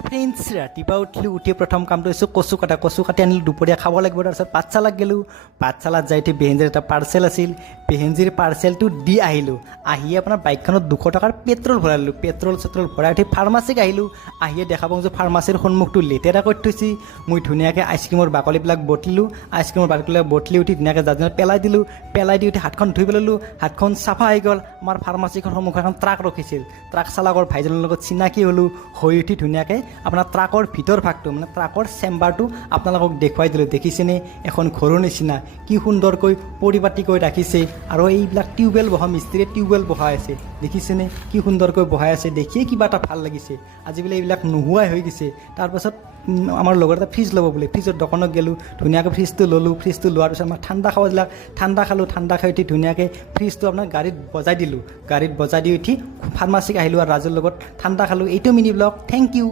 friends ৰাতিপুৱা উঠিলোঁ উঠি প্ৰথম কামটো হৈছে কচু কাটি আনিলোঁ দুপৰীয়া খাব লাগিব তাৰপিছত পাঠশালাত গ'লোঁ পাঠশালাত যাই উঠি বেহেঞ্জিৰ এটা পাৰ্চেল আছিল বেহেঞ্জিৰ পাৰ্চেলটো দি আহিলোঁ আহি আপোনাৰ বাইকখনত 200 টকাৰ পেট্ৰল ভৰালোঁ পেট্ৰল ভৰাই উঠি ফাৰ্মাচীত আহিলোঁ আহিয়ে দেখা পাওঁ যে ফাৰ্মাচীৰ সন্মুখটো লেতেৰা কৰি থৈছে মই ধুনীয়াকৈ আইচক্ৰীমৰ বাকলিবিলাক বটলিলোঁ আইচক্ৰীমৰ বাকলিবিলাক বটলি উঠি ধুনীয়াকৈ জাজনত পেলাই দি উঠি হাতখন ধুই পেলালোঁ হাতখন চাফা হৈ গ'ল আমাৰ ফাৰ্মাচীখন সন্মুখত এখন ট্ৰাক ৰখিছিল ট্ৰাক চালকৰ ভাইজনৰ লগত চিনাকি হ'লোঁ হৈ উঠি ধুনীয়াকৈ আপোনাৰ ট্ৰাকৰ ভিতৰ ভাগটো মানে ট্ৰাকৰ চেম্বাৰটো আপোনালোকক দেখুৱাই দিলোঁ দেখিছেনে এখন ঘৰৰ নিচিনা কি সুন্দৰকৈ পৰিপাটিকৈ ৰাখিছে আৰু এইবিলাক টিউবৱেল বহা মিস্ত্ৰীয়ে টিউবৱেল বহাই আছে দেখিছেনে কি সুন্দৰকৈ বহাই আছে দেখিয়ে কিবা এটা ভাল লাগিছে আজিকালি এইবিলাক নোহোৱাই হৈ গৈছে তাৰপাছত আমাৰ লগৰ এটা ফ্ৰিজ ল'ব বোলে ফ্ৰিজৰ দোকানত গ'লোঁ ধুনীয়াকৈ ফ্ৰিজটো ল'লোঁ ফ্ৰিজটো লোৱাৰ পিছত আমাৰ ঠাণ্ডা খাব দিলাক ঠাণ্ডা খালোঁ ঠাণ্ডা খাই উঠি ধুনীয়াকৈ ফ্ৰিজটো আপোনাৰ গাড়ীত বজাই দিলোঁ গাড়ীত বজাই দি উঠি ফাৰ্মাচীত আহিলোঁ আৰু ৰাজুৰ লগত ঠাণ্ডা খালোঁ এইটো মিনি ব্লগ থেংক ইউ